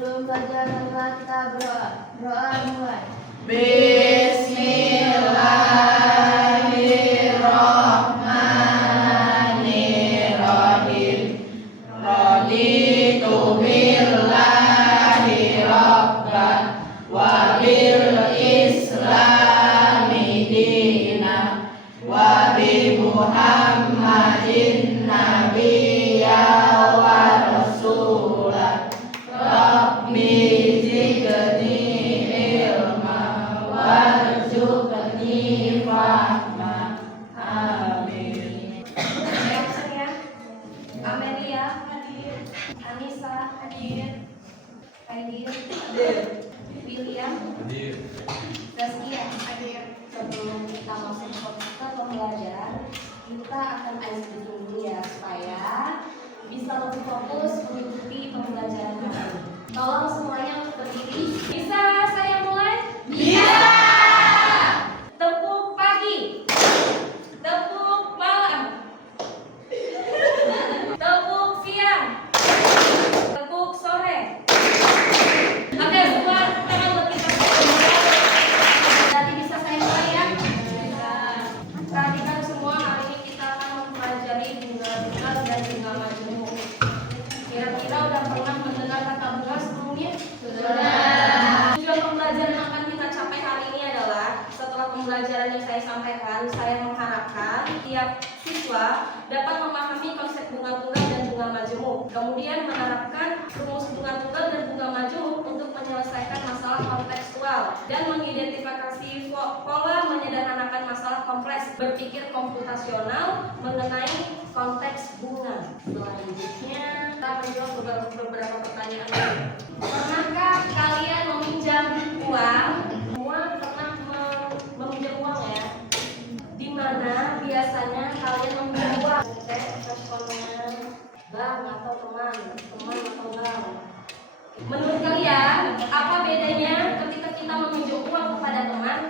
Sebelum pelajaran kita berdoa. Doa mulai. Bismillahirrahmanirrahim. Raditu billahi rabban wa bil islami dinan wa bi Muhammadin nabiyya wa rasulah. Rabbi zidni ilma warzuqni fahma. Amin. Amelia hadir, Anissa hadir, Hadir, William, Zaskia hadir. Sebelum kita masuk ke pembelajaran, kita akan ice breaking dulu ya supaya bisa lebih fokus mengikuti pembelajaran hari ini. Tolong semuanya untuk berdiri. Bisa saya mulai? Bisa. Tepuk pagi, tepuk malam, tepuk siang, tepuk sore. Oke, semua tangan buat kita. Berarti bisa saya mulai ya? Perhatikan semua, hari ini kita akan mempelajari bunga tunggal dan bunga majemuk. Kira-kira udah pernah mendengar kata bunga sebelumnya? Sudah. Tujuan pembelajaran yang akan kita capai hari ini adalah setelah pembelajaran yang saya sampaikan, saya mengharapkan tiap siswa dapat memahami konsep bunga tunggal dan bunga majemuk. Kemudian menerapkan rumus bunga tunggal dan bunga majemuk untuk menyelesaikan masalah kontekstual dan mengidentifikasi pola menyederhanakan masalah kompleks, berpikir komputasional mengenai konteks bunga. Selanjutnya kita menjawab beberapa pertanyaan. Pernahkah kalian meminjam uang? Semua pernah meminjam uang ya? Di mana biasanya kalian meminjam uang? Cek responnya bank atau teman atau bank. Menurut kalian apa bedanya ketika kita meminjam uang kepada teman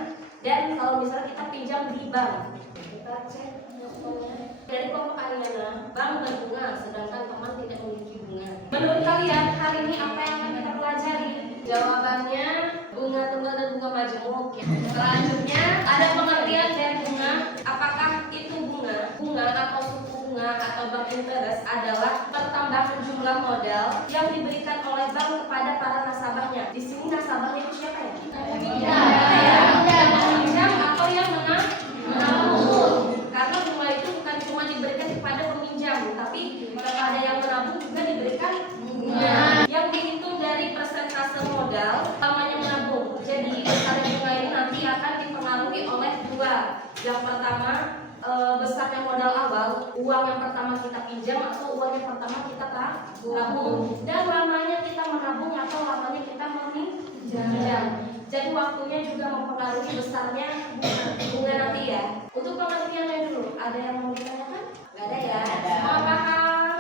dan kalau misalnya kita pinjam di bank? Kita cek responnya. Dari kelompok Ariana, bank berbunga sedangkan teman tidak memiliki bunga. Menurut kalian hari ini apa yang akan kita pelajari? Jawabannya bunga tunggal dan bunga majemuk. Selanjutnya ada pengertian dari bunga. Apakah itu bunga atau suku bunga atau bank interest adalah pertambahan jumlah modal yang diberikan oleh bank kepada para nasabahnya. Di sini nasabahnya itu siapa ya? Yang meminjam atau yang menabung. Karena bunga itu bukan cuma diberikan kepada peminjam, tapi kepada yang menabung juga diberikan bunga. Yang dihitung dari persentase modal namanya menabung. Jadi besar bunga ini nanti akan dipengaruhi oleh dua. Yang pertama besarnya modal awal, uang yang pertama kita pinjam atau uang yang pertama kita tabung, dan lamanya kita menabung atau lamanya kita meminjam. Jadi waktunya juga mempengaruhi besarnya bunga nanti ya. Untuk pengertiannya dulu, ada yang mau ditanyakan? Gak ada ya? Semua paham?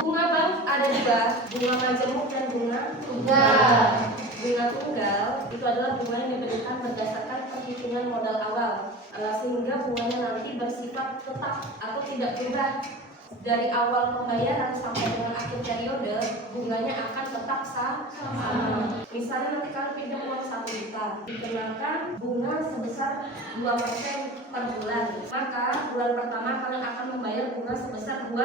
Bunga bank ada dua, bunga majemuk dan bunga tunggal. Bunga tunggal itu adalah bunga yang diberikan berdasarkan perhitungan modal awal, sehingga bunganya nanti bersifat tetap atau tidak berubah. Dari awal pembayaran sampai dengan akhir periode, bunganya akan tetap sama. Misalnya nanti kalian pinjam uang 1 juta, dikenakan bunga sebesar 2% per bulan. Maka bulan pertama kalian akan membayar bunga sebesar 2%.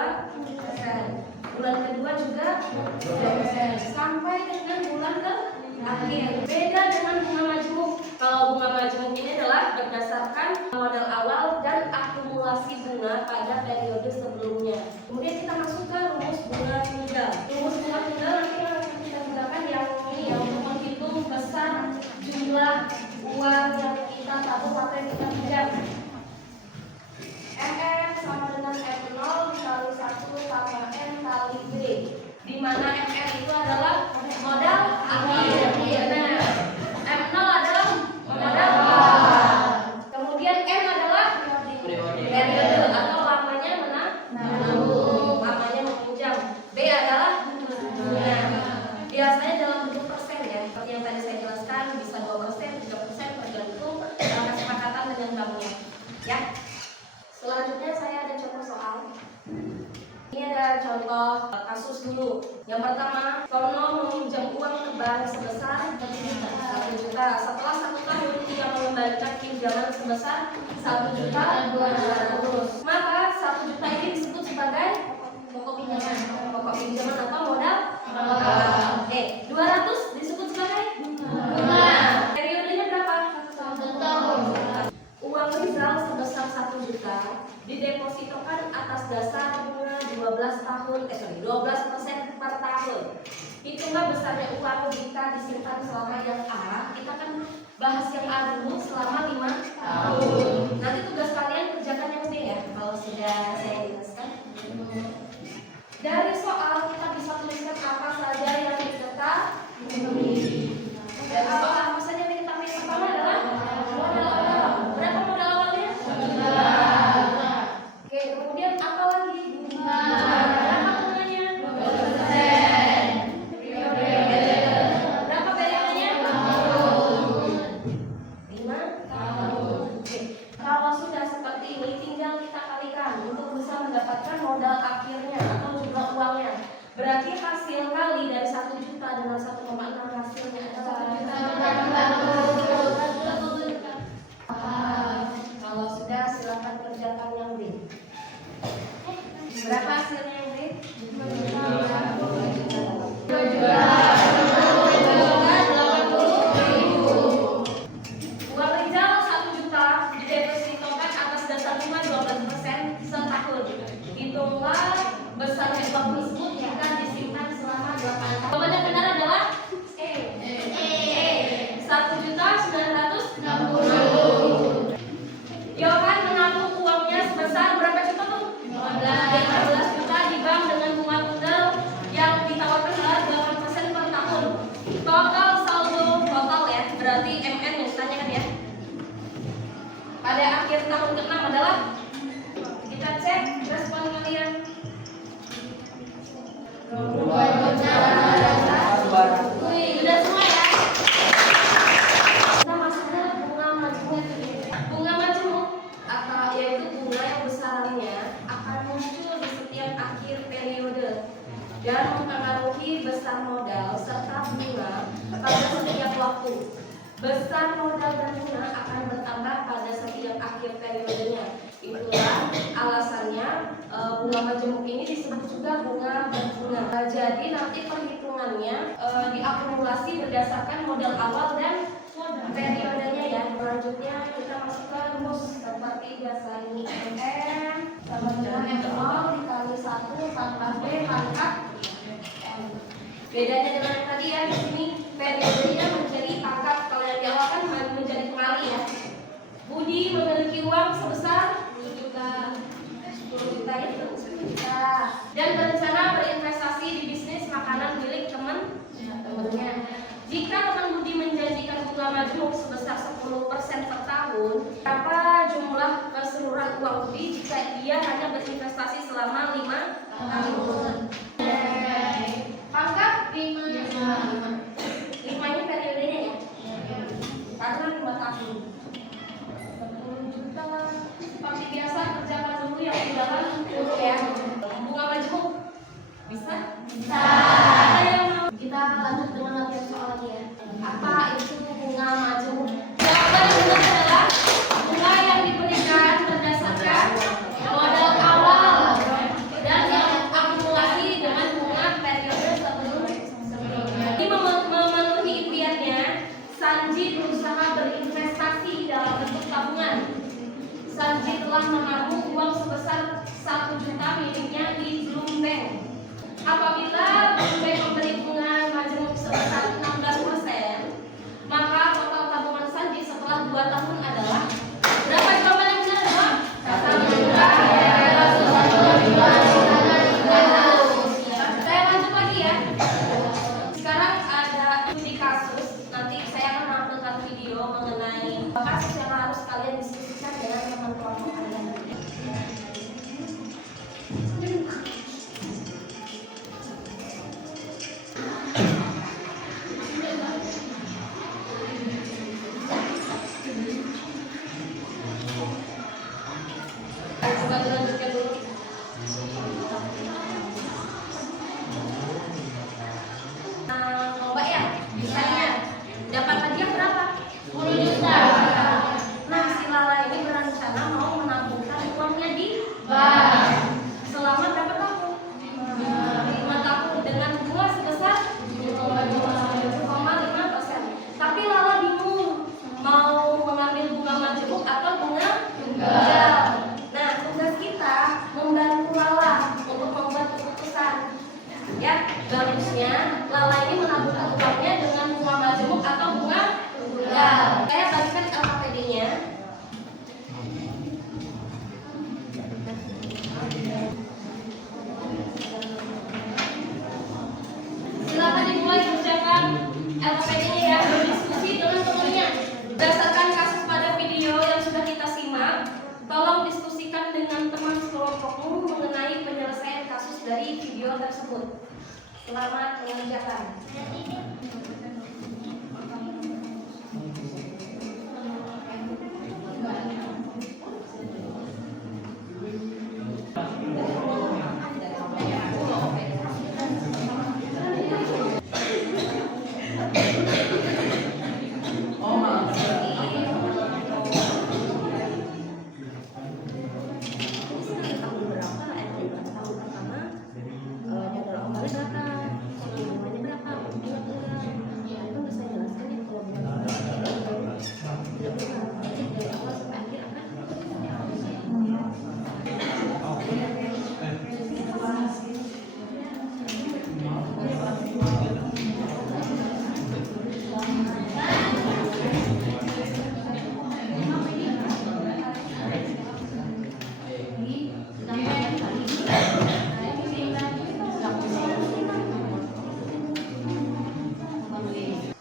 Bulan kedua juga 2%. Sampai dengan bulan ke akhir. Beda dengan bunga majemuk. Kalau bunga majemuk ini adalah berdasarkan modal awal dan akumulasi bunga pada periode sebelumnya. Kemudian kita masuk ke rumus bunga tunggal. Rumus bunga tunggal nanti akan kita gunakan yang ini ya, untuk menghitung besar jumlah uang yang kita tabung atau yang kita pinjam. MN sama dengan M0 dikali 1 tambah N kali B, di mana MN itu adalah modal akhir. Nah, M0 adalah modal awal. Kemudian M adalah periode atau lamanya menabung, lamanya meminjam. B adalah bunga. Biasanya dalam bentuk persen ya, seperti yang tadi saya jelaskan, bisa 2%, 3% tergantung kesepakatan dengan banknya. Ya. Selanjutnya saya ada contoh soal. Ini ada contoh kasus dulu. Yang pertama, Tono meminjam uang ke bank sebesar 1 juta. Setelah 1 tahun ia mengembalikan pinjaman sebesar 1.200.000. Maka 1 juta ini disebut sebagai pokok pinjaman atau modal. 200 disebut sebagai bunga. Periodenya berapa? 1 tahun. Uang Rizal sebesar 1 juta didepositokan atas dasar bunga 12% per tahun. Hitunglah besarnya uang jika disimpan selama yang A. Kita kan bahas yang A dulu selama 5 tahun. Nanti tugas kalian kerjakan yang B ya, kalau sudah saya jelaskan. Dari soal kita bisa tuliskan apa saja yang diketahui. Apa saja yang diketahui? Pertama adalah modal awal. Berapa modal awalnya? Oke, kemudian apa lagi? Berapa bunganya? 2%. Berapa periodenya? 5 tahun. Oke. Kalau sudah seperti ini, tinggal kita kalikan untuk bisa mendapatkan modal akhirnya atau jumlah uangnya. Berarti hasil kali dari 1 juta dengan 1,6 hasilnya adalah 1 juta. Kalau sudah silakan kerjakan yang B. Berapa hasilnya yang B? 2.80.000. Uang Rizal 1 juta didepositokan atas dasar bunga 12% setahun. Hitunglah besarnya uang tersebut jika disimpan selama 8 tahun. Jawabannya benar adalah E. 1.960.000. Yohan menabung uangnya sebesar berapa juta tuh? 15 juta di bank dengan bunga tunggal yang ditawarkan adalah 8% per tahun. Total saldo total ya, berarti MN yang ditanyakan ya. Pada akhir tahun ke-6 adalah, kita cek respon kalian. Udah semua ya. Kita masuknya bunga majemuk. Bunga majemuk atau yaitu bunga yang besarannya akan muncul di setiap akhir periode dan mempengaruhi besar modal serta bunga pada setiap waktu. Besar modal dan bunga akan bertambah pada setiap akhir periodenya. Itulah alasannya bunga majemuk ini disebut juga bunga berbunga. Jadi nanti perhitungannya diakumulasi berdasarkan modal awal dan periodenya ya. Selanjutnya kita masuk ke rumus seperti biasa ini M sama dengan M0 dikali 1 pangkat B pangkat M. Bedanya dengan yang tadi ya, di sini periodenya menjadi pangkat, kalau yang di awal kan menjadi pengali ya. Budi memiliki uang sebesar 10 juta itu 10 juta dan berencana berinvestasi di bisnis makanan milik teman-temannya. Jika teman Budi menjanjikan bunga majemuk sebesar 10% per tahun, berapa jumlah keseluruhan uang Budi jika dia hanya berinvestasi selama 5 tahun? Pangkat 5. 5 ini periodenya ya? Karena 5 tahun. 10 juta. Seperti biasa kerjakan dulu yang di dalam dulu ya. Bunga majemuk bisa? Bisa. Ada yang mau? Kita lanjut dengan latihan soal lagi ya. Apa itu bunga majemuk? Jawaban yang benar adalah bunga yang diberikan berdasarkan modal awal Bagusnya Lala ini menabungkan uangnya dengan bunga majemuk atau bunga tunggal. Saya bagikan LKPD-nya. Silakan dimulai kerjakan LKPD-nya ya, berdiskusi dengan temannya. Berdasarkan kasus pada video yang sudah kita simak, tolong diskusikan dengan teman sekelompokmu mengenai penyelesaian kasus dari video tersebut. Selamat mengerjakan.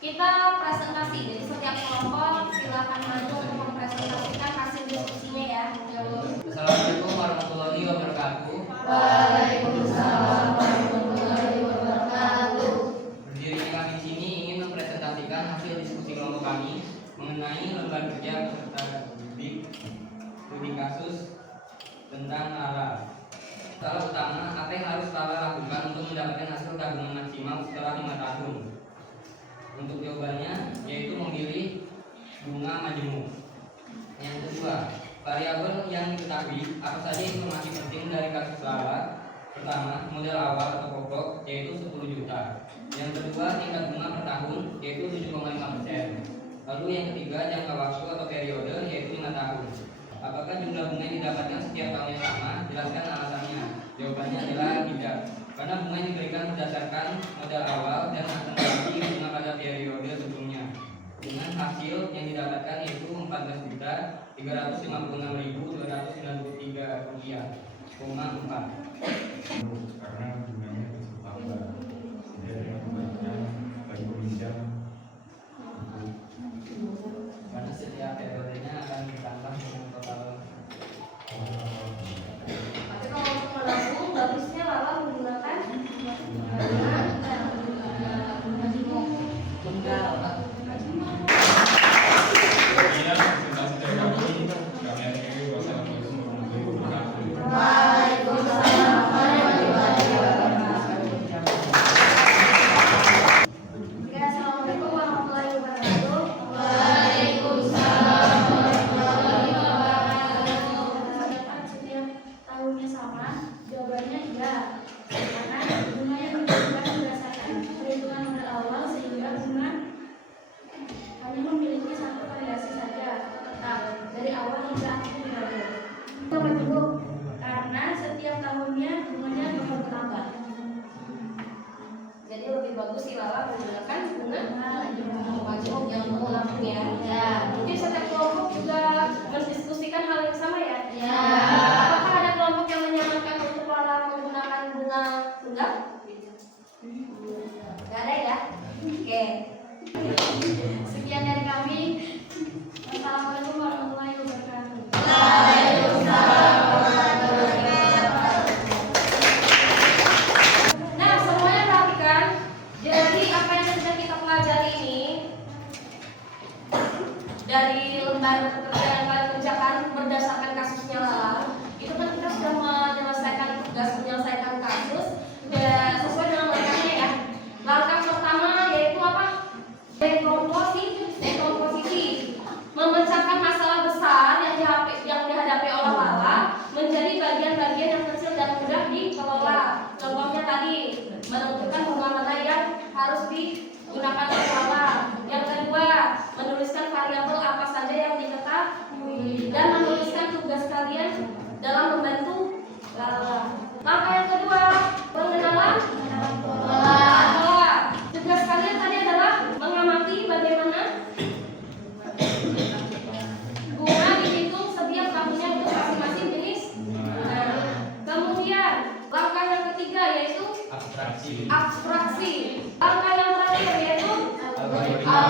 Kita presentasi, jadi setiap kelompok silakan maju untuk mempresentasikan hasil diskusinya ya. Assalamualaikum warahmatullahi wabarakatuh. Waalaikumsalam warahmatullahi wabarakatuh. Berdiri kami di sini ingin mempresentasikan hasil diskusi kelompok kami mengenai lembar kerja peserta didik studi kasus tentang Lala. Salah utama, apa yang harus Lala lakukan untuk mendapatkan hasil tabungan maksimal setelah 5 tahun? Untuk jawabannya yaitu memilih bunga majemuk. Yang kedua, variabel yang diketahui apa saja informasi penting dari kasus Lala. Pertama, modal awal atau pokok yaitu 10 juta. Yang kedua, tingkat bunga per tahun yaitu 7,5%. Lalu yang ketiga, jangka waktu atau periode yaitu 5 tahun. Apakah jumlah bunga yang didapatkan setiap tahunnya sama? Jelaskan alasannya. Jawabannya adalah tidak. Karena bunga yang diberikan berdasarkan modal awal dan akan menjadi bunga pada periode sebelumnya. Dengan hasil yang didapatkan yaitu 14.356.293 rupiah, 4. Karena bunganya cukup tambah, sehingga dengan membuatnya bagi peminjam Karena setiap periodenya akan ditambah dengan total. Tapi kalau untuk menabung, bagusnya Lala menggunakan Tunggal. Sekian presentasi dari kami. Kami akhiri. Wassalamualaikum warahmatullahi wabarakatuh. Waalaikumsalam warahmatullahi wabarakatuh. Oke, assalamualaikum warahmatullahi wabarakatuh. Waalaikumsalam warahmatullahi wabarakatuh. Setiap tahunnya sama, jawabannya iya. Karena bunga yang diberikan berdasarkan perhitungan modal awal sehingga bunga hanya memiliki satu variasi saja, tetap dari awal hingga akhir periode. Nomor 2, karena setiap tahunnya bunganya bakal bertambah. Jadi lebih bagus si Lala menggunakan bunga majemuk yang menabung ya. Ya. Mungkin setiap kelompok juga mendiskusikan hal yang sama ya. Ya. Apakah ada kelompok yang menyarankan untuk Lala menggunakan bunga tunggal? Gak ada ya? Oke. Sekian dari kami. Assalamualaikum warahmatullahi wabarakatuh. Waalaikumsalam warahmatullahi wabarakatuh. Nah, semuanya perhatikan. Jadi apa yang sudah kita pelajari ini dari lembar pekerjaan yang kalian kerjakan berdasarkan kasusnya Lala, itu kan kita sudah menyelesaikan tugas menyelesaikan kasus sesuai dengan langkahnya ya. Langkah pertama yaitu apa? Dekomposisi, memecahkan masalah besar yang dihadapi oleh Lala menjadi bagian-bagian yang kecil dan mudah dikelola. Contohnya tadi menentukan bunga mana yang harus digunakan oleh Lala. Yang kedua, menuliskan variabel apa saja yang diketahui dan menuliskan tugas kalian dalam membantu Lala. Langkah yang kedua, pengenalan Abstraksi. Langkah yang terakhir yaitu algoritma,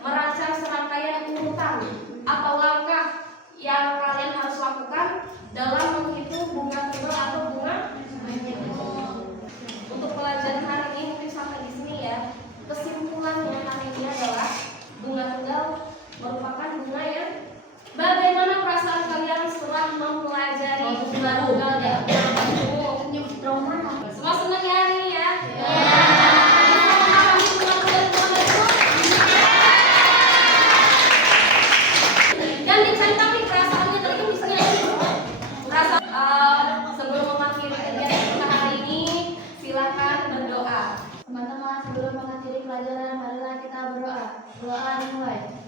merancang serangkaian urutan atau langkah yang kalian harus lakukan dalam menghitung bunga tunggal atau bunga manyetun. Untuk pelajaran hari ini mungkin sampai di sini ya. Kesimpulannya hari ini adalah bunga tunggal merupakan bunga yang bagaimana perasaan kalian setelah mempelajari bunga tunggal dan bunga majemuk? Semua senang ya hari ini ya? Dan diceritakan nih perasaannya tadi misalnya sebelum mengakhiri kegiatan kita hari ini silakan berdoa. Teman-teman, sebelum mengakhiri pelajaran, marilah kita berdoa. Doa dimulai.